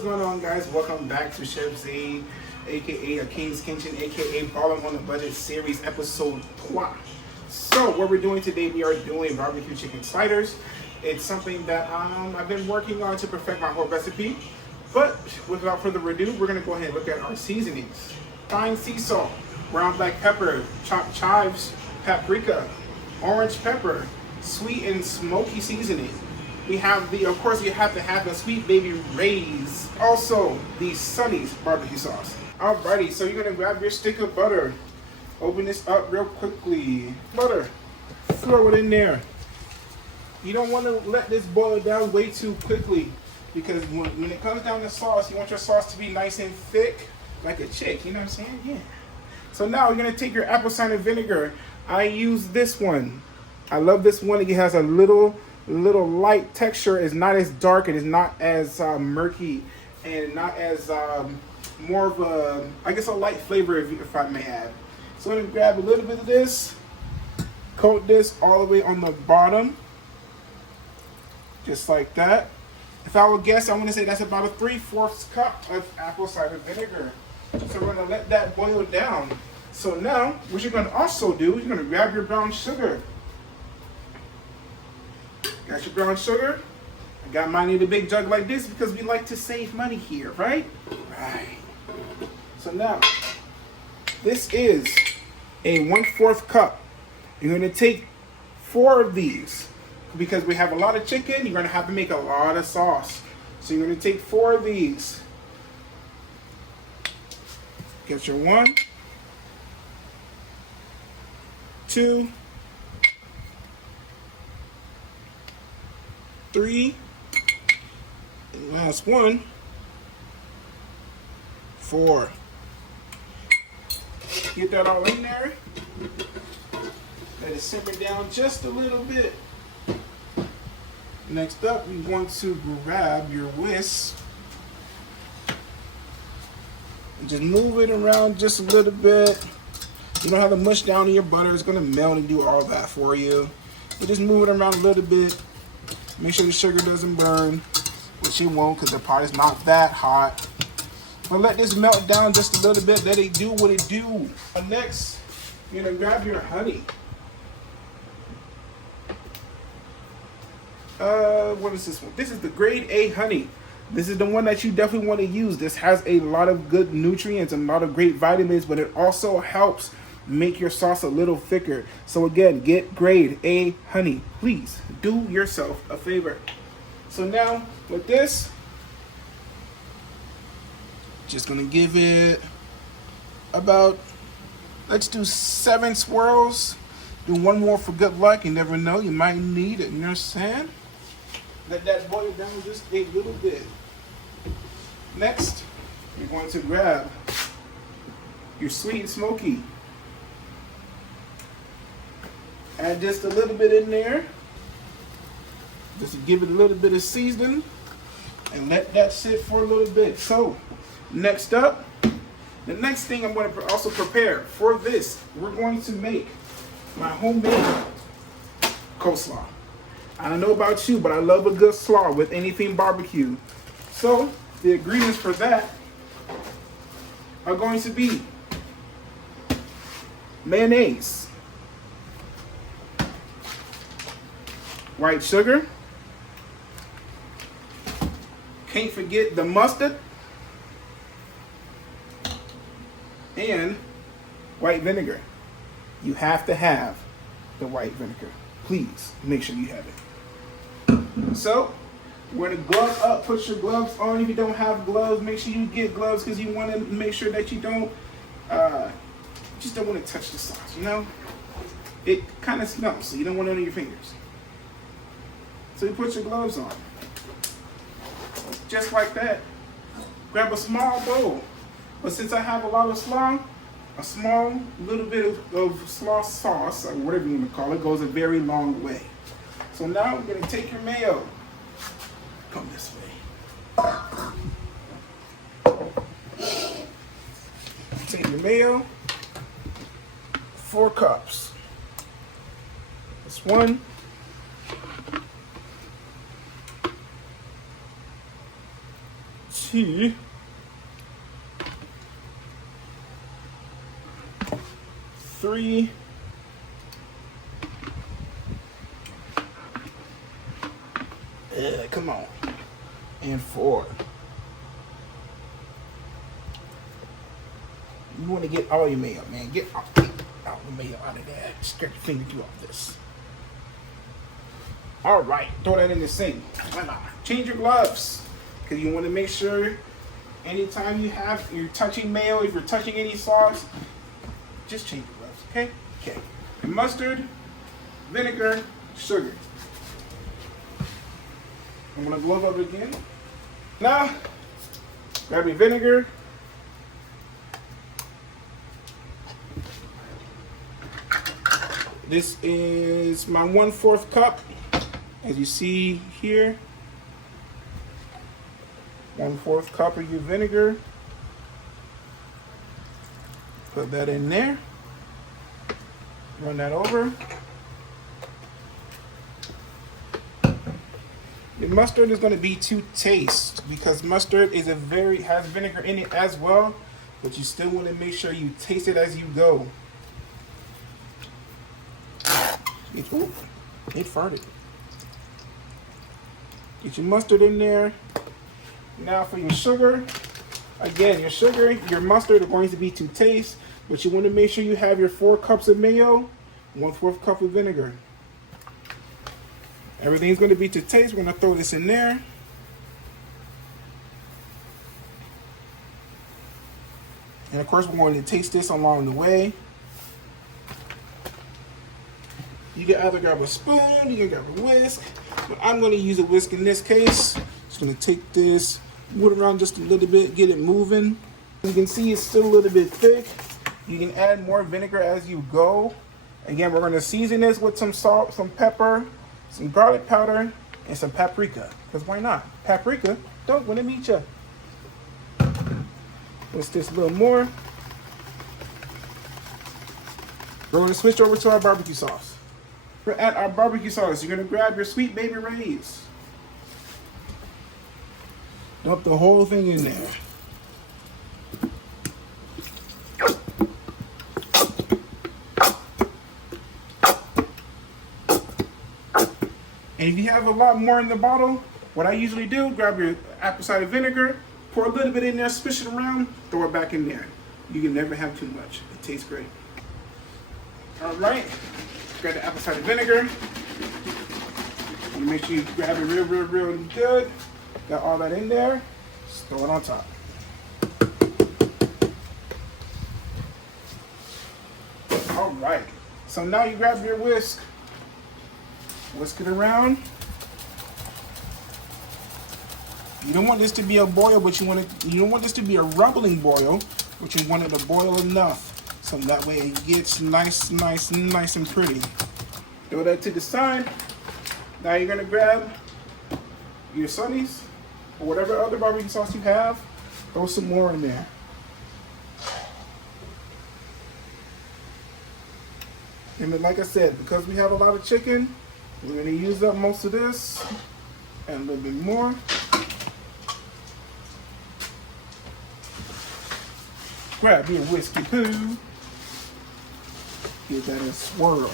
what's going on, guys? Welcome back to Chef Zaid, aka A King's Kitchen, aka Ballin on the Budget series, episode 3. So, what we're doing today, we are doing barbecue chicken sliders. It's something that I've been working on to perfect my whole recipe. But without further ado, we're gonna go ahead and look at our seasonings. Fine sea salt, brown black pepper, chopped chives, paprika, orange pepper, sweet and smoky seasoning. We have of course, you have to have the Sweet Baby Ray's. Also, the Sonny's barbecue sauce. Alrighty, so you're gonna grab your stick of butter. Open this up real quickly. Butter, throw it in there. You don't want to let this boil down way too quickly, because when it comes down to sauce, you want your sauce to be nice and thick, like a chick, you know what I'm saying? Yeah. So now you're gonna take your apple cider vinegar. I use this one. I love this one. It has a little light texture. It's not as dark. It is not as murky, and not as more of a, I guess, a light flavor, if I may add. So I'm gonna grab a little bit of this, coat this all the way on the bottom, just like that. If I would guess, I'm gonna say that's about a 3/4 cup of apple cider vinegar. So we're gonna let that boil down. So now, what you're gonna also do, you're gonna grab your brown sugar. Got your brown sugar? I got mine in a big jug like this because we like to save money here, right? Right. So now, this is a 1/4 cup. You're gonna take 4 of these because we have a lot of chicken. You're gonna have to make a lot of sauce. So you're gonna take 4 of these. Get your 1, 2, 3, and last one, 4. Get that all in there. Let it simmer down just a little bit. Next up, we want to grab your whisk and just move it around just a little bit. You don't have to mush down in your butter. It's gonna melt and do all that for you. But just move it around a little bit. Make sure the sugar doesn't burn, which it won't because the pot is not that hot. But let this melt down just a little bit. Let it do what it do. Next, you're gonna grab your honey. What is this one? This is the grade A honey. This is the one that you definitely want to use. This has a lot of good nutrients and a lot of great vitamins, but it also helps make your sauce a little thicker. So again, get grade A honey. Please do yourself a favor. So now with this, just gonna give it about, let's do 7 swirls. Do 1 more for good luck. You never know, you might need it. You know what I'm saying? Let that boil down just a little bit. Next, you're going to grab your sweet and smoky. Add just a little bit in there, just to give it a little bit of seasoning, and let that sit for a little bit. So, next up, the next thing I'm going to also prepare for this, we're going to make my homemade coleslaw. I don't know about you, but I love a good slaw with anything barbecue. So, the ingredients for that are going to be mayonnaise, white sugar, can't forget the mustard, and white vinegar. You have to have the white vinegar. Please make sure you have it. So, we're gonna glove up, put your gloves on. If you don't have gloves, make sure you get gloves because you want to make sure that you don't, just don't want to touch the sauce, you know? It kind of smells, so you don't want it on your fingers. So you put your gloves on. Just like that. Grab a small bowl. But since I have a lot of slaw, a small little bit of slaw sauce, or whatever you want to call it, goes a very long way. So now we're going to take your mayo. Come this way. Take your mayo. 4 cups. This one. 2. 2, 3, come on, and 4. You want to get all your mayo, man. Get all the mayo out of there. Scrape your finger through all this. All right, throw that in the sink. Change your gloves, because you want to make sure anytime you're touching mayo, if you're touching any sauce, just change your gloves, okay? Okay. And mustard, vinegar, sugar. I'm gonna glove up again. Now, grab your vinegar. This is my 1/4 cup, as you see here. 1/4 cup of your vinegar. Put that in there. Run that over. Your mustard is going to be to taste, because mustard is has vinegar in it as well, but you still want to make sure you taste it as you go. It farted. Get your mustard in there. Now for your sugar. Again, your mustard are going to be to taste, but you want to make sure you have your 4 cups of mayo, 1/4 cup of vinegar. Everything's going to be to taste. We're going to throw this in there. And of course, we're going to taste this along the way. You can either grab a spoon, you can grab a whisk, but I'm going to use a whisk in this case. Just going to take this, move it around just a little bit, get it moving. You can see it's still a little bit thick. You can add more vinegar as you go. Again, we're going to season this with some salt, some pepper, some garlic powder, and some paprika. Because why not? Paprika don't want to meet you. What's this a little more? We're going to switch over to our barbecue sauce. We're at our barbecue sauce. You're going to grab your Sweet Baby Ray's. Dump the whole thing in there. And if you have a lot more in the bottle, what I usually do, grab your apple cider vinegar, pour a little bit in there, swish it around, throw it back in there. You can never have too much. It tastes great. All right, grab the apple cider vinegar. You make sure you grab it real good. Got all that in there. Just throw it on top. All right, so now you grab your whisk. Whisk it around. You don't want this to be a boil, but you don't want this to be a rumbling boil, but you want it to boil enough so that way it gets nice and pretty. Throw that to the side. Now you're gonna grab your Sunnies or whatever other barbecue sauce you have. Throw some more in there. And then, like I said, because we have a lot of chicken, we're going to use up most of this and a little bit more. Grab your whiskey poo. Give that a swirl.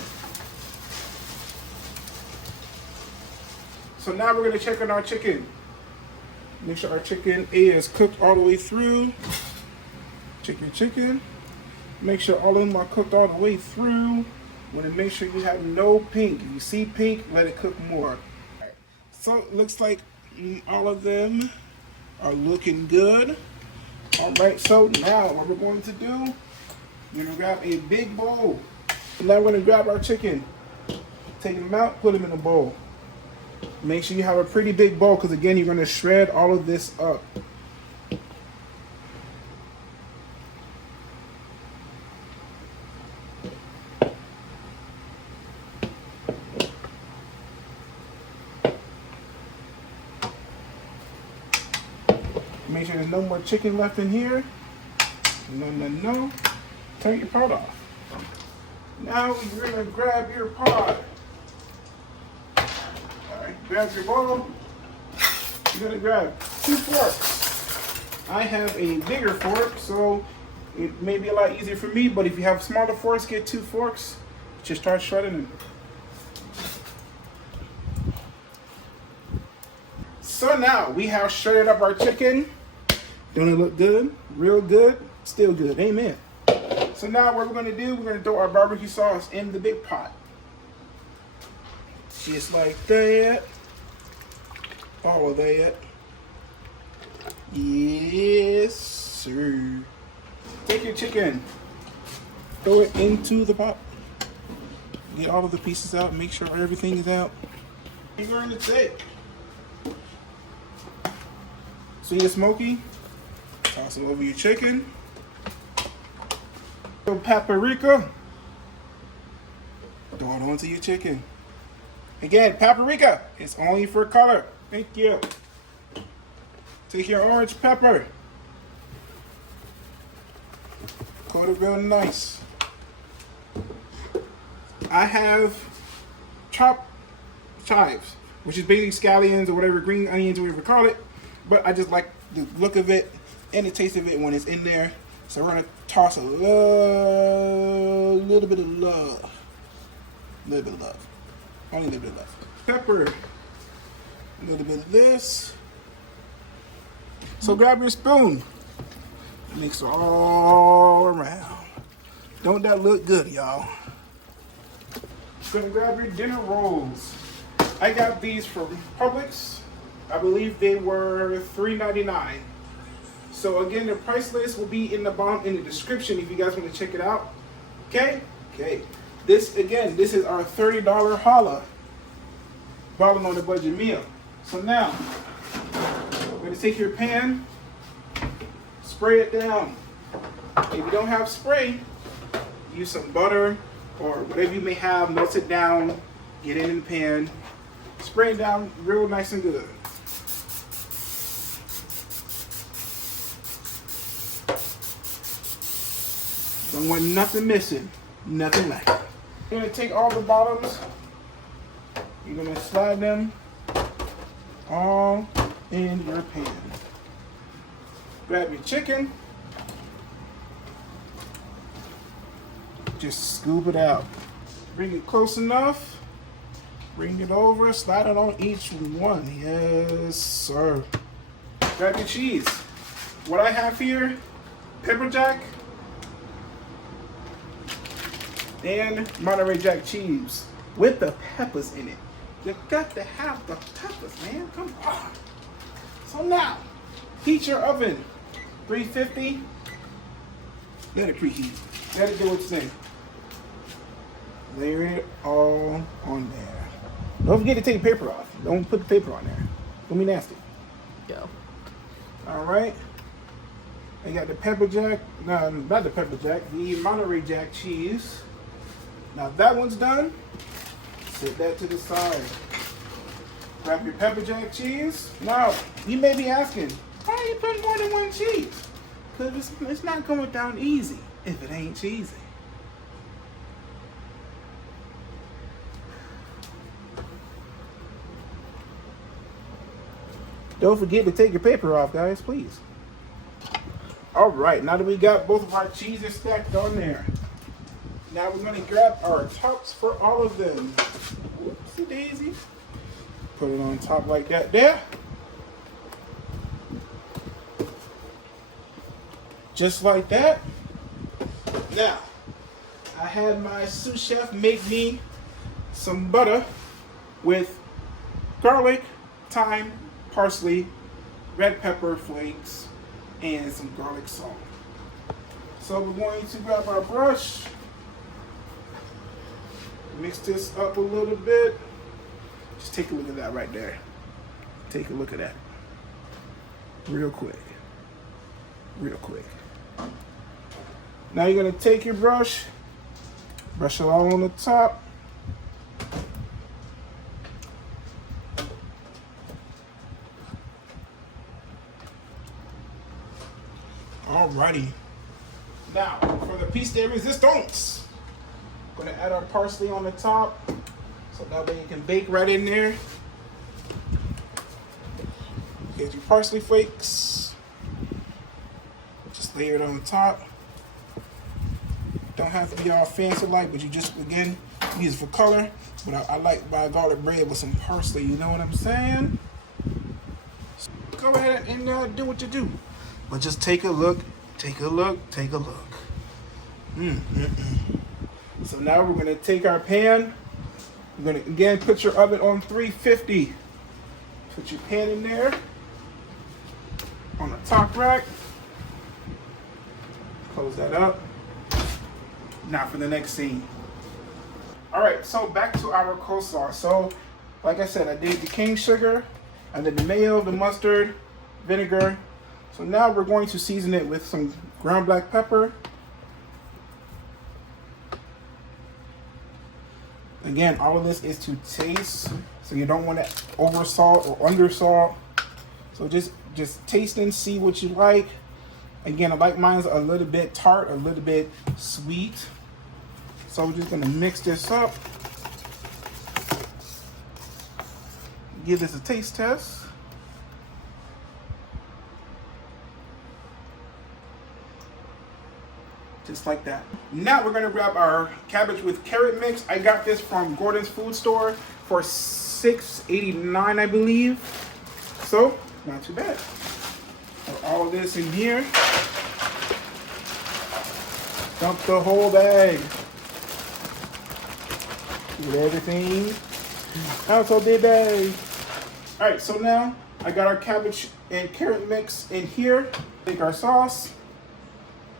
So now we're going to check on our chicken. Make sure our chicken is cooked all the way through. Check your chicken. Make sure all of them are cooked all the way through. You want to make sure you have no pink. If you see pink, let it cook more. So it looks like all of them are looking good. All right, so now what we're going to do, we're going to grab a big bowl. Now we're going to grab our chicken, take them out, put them in a bowl. Make sure you have a pretty big bowl, because again, you're going to shred all of this up. Make sure there's no more chicken left in here. No. Turn your pot off. Now you're gonna grab your pot. Alright, grab your bowl. You're gonna grab 2 forks. I have a bigger fork, so it may be a lot easier for me, but if you have smaller forks, get 2 forks. Just start shredding them. So now we have shredded up our chicken. Don't it look good? Real good? Still good. Amen. So now what we're going to do, we're going to throw our barbecue sauce in the big pot. Just like that. All of that. Yes, sir. Take your chicken. Throw it into the pot. Get all of the pieces out. Make sure everything is out. You're going to take. Sweet and smoky. Toss it over your chicken. Little paprika. Throw it onto your chicken. Again, paprika. It's only for color. Thank you. Take your orange pepper. Coat it real nice. I have chopped chives, which is basically scallions or whatever, green onions or whatever you call it. But I just like the look of it and the taste of it when it's in there. So we're gonna toss a little bit of love. Only a little bit of love. Pepper. A little bit of this. So grab your spoon. Mix it all around. Don't that look good, y'all? Gonna grab your dinner rolls. I got these from Publix. I believe they were $3.99. So again, the price list will be in the bottom in the description if you guys want to check it out. Okay? Okay. This is our $30 holla. Ballin on the budget meal. So now, we're gonna take your pan, spray it down. If you don't have spray, use some butter or whatever you may have, melt it down, get it in the pan, spray it down real nice and good. Don't want nothing missing, nothing lacking. You're gonna take all the bottoms, you're gonna slide them all in your pan. Grab your chicken, just scoop it out. Bring it close enough, bring it over, slide it on each one. Yes, sir. Grab your cheese. What I have here, pepper jack and Monterey Jack cheese with the peppers in it. You got to have the peppers, man. Come on. So now, heat your oven. 350. Let it preheat. Let it do its thing. Layer it all on there. Don't forget to take the paper off. Don't put the paper on there. Don't be nasty. Go. All right. I got the pepper jack. No, not the pepper jack. The Monterey Jack cheese. Now that one's done. Set that to the side. Grab your pepper jack cheese. Now, you may be asking, why are you putting more than one cheese? Because it's not going down easy if it ain't cheesy. Don't forget to take your paper off, guys, please. All right, now that we got both of our cheeses stacked on there, now we're gonna grab our tops for all of them. Whoopsie daisy. Put it on top like that there. Just like that. Now, I had my sous chef make me some butter with garlic, thyme, parsley, red pepper flakes, and some garlic salt. So we're going to grab our brush, mix this up a little bit. Just take a look at that right there. Take a look at that. Real quick. Real quick. Now you're gonna take your brush, brush it all on the top. Alrighty. Now, for the piece de resistance, I'm gonna add our parsley on the top, so that way you can bake right in there. Get your parsley flakes. layer it on top. Don't have to be all fancy like, but you just, again, use it for color. But I like my garlic bread with some parsley, you know what I'm saying? So go ahead and do what you do. But just take a look, take a look, take a look. So now we're gonna take our pan. We're gonna, again, put your oven on 350. Put your pan in there, on the top rack. Close that up. Now for the next scene. All right, so back to our coleslaw. So, like I said, I did the cane sugar, and then the mayo, the mustard, vinegar. So now we're going to season it with some ground black pepper. Again, all of this is to taste, so you don't want to over salt or under salt. So just taste and see what you like. Again, I like mine a little bit tart, a little bit sweet. So I'm just gonna mix this up. Give this a taste test. Just like that. Now we're gonna grab our cabbage with carrot mix. I got this from Gordon's Food Store for $6.89, I believe. So, not too bad. Put all of this in here. Dump the whole bag. Get everything out of the bag. All right, so now I got our cabbage and carrot mix in here. Take our sauce.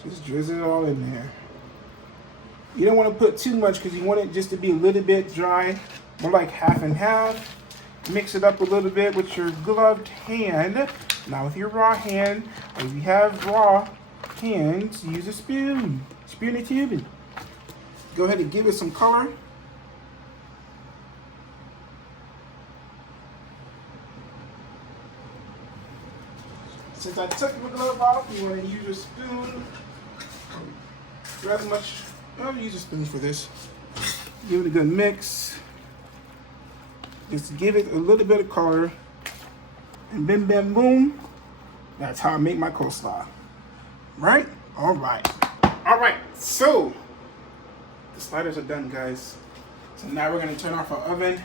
Just drizzle it all in there. You don't want to put too much because you want it just to be a little bit dry, more like half and half. Mix it up a little bit with your gloved hand, not with your raw hand. Or if you have raw hands, use a spoon. Spoony tubing. Go ahead and give it some color. Since I took my glove off, you want to use your spoon. As much, I'll use a spoon for this. Give it a good mix. Just give it a little bit of color. And bim bam boom. That's how I make my coleslaw. Right? All right. All right, so the sliders are done, guys. So now we're gonna turn off our oven.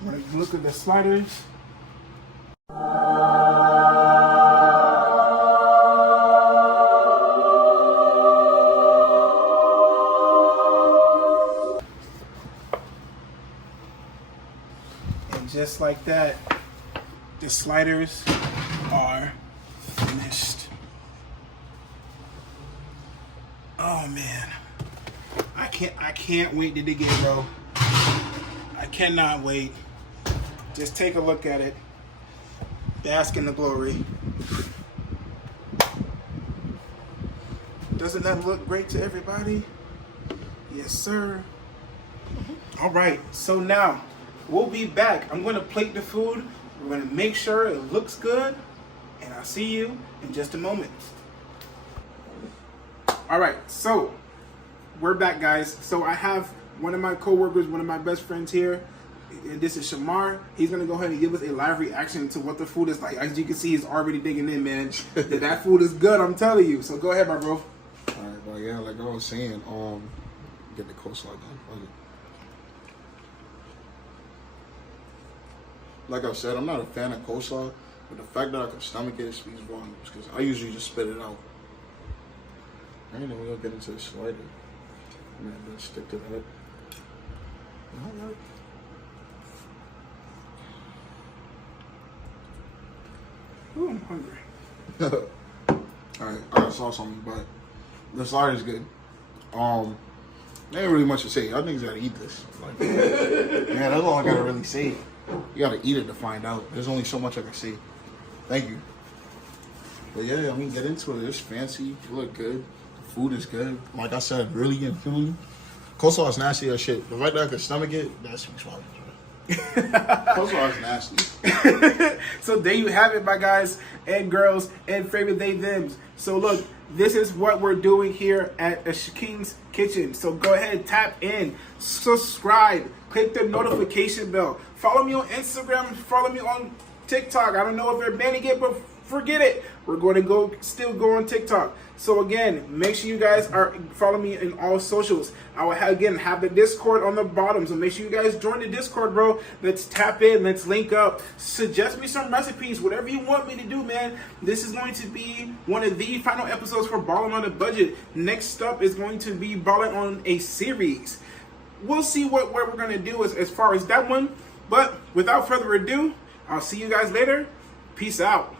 I'm gonna look at the sliders. And just like that, the sliders are finished. Oh man, I can't wait to dig in, bro. I cannot wait. Just take a look at it. Bask in the glory. Doesn't that look great to everybody? Yes, sir. All right, so now we'll be back. I'm gonna plate the food. We're gonna make sure it looks good, and I'll see you in just a moment. All right, so we're back, guys. So I have one of my coworkers, one of my best friends here, and this is Shamar. He's gonna go ahead and give us a live reaction to what the food is like. As you can see, he's already digging in, man. That food is good, I'm telling you. So go ahead, my bro. All right, well, yeah, like I was saying, get the coleslaw done. Like I said, I'm not a fan of coleslaw, but the fact that I can stomach it speaks volumes because I usually just spit it out. All right, then we'll get into the slider. I'm gonna stick to that. All right. Ooh, I'm hungry. All right, I got sauce on me, but the slider is good. There ain't really much to say. Y'all niggas gotta eat this. Like, yeah, that's all I gotta really say. You gotta eat it to find out. There's only so much I can say. Thank you. But yeah, I mean, get into it. It's fancy. It look good. The food is good. Like I said, really good food. Coleslaw is nasty as shit. The fact that I can stomach it, that speaks volumes. Coleslaw is nasty. So there you have it, my guys and girls and favorite they thems. So look, this is what we're doing here at King's Kitchen. So go ahead, tap in, subscribe, click the notification bell. Follow me on Instagram, follow me on TikTok. I don't know if they're banning it, but forget it. We're going to still go on TikTok. So again, make sure you guys are follow me in all socials. I will have the Discord on the bottom, so make sure you guys join the Discord, bro. Let's tap in, let's link up. Suggest me some recipes, whatever you want me to do, man. This is going to be one of the final episodes for Ballin on a Budget. Next up is going to be Ballin on a series. We'll see what we're going to do as far as that one. But without further ado, I'll see you guys later. Peace out.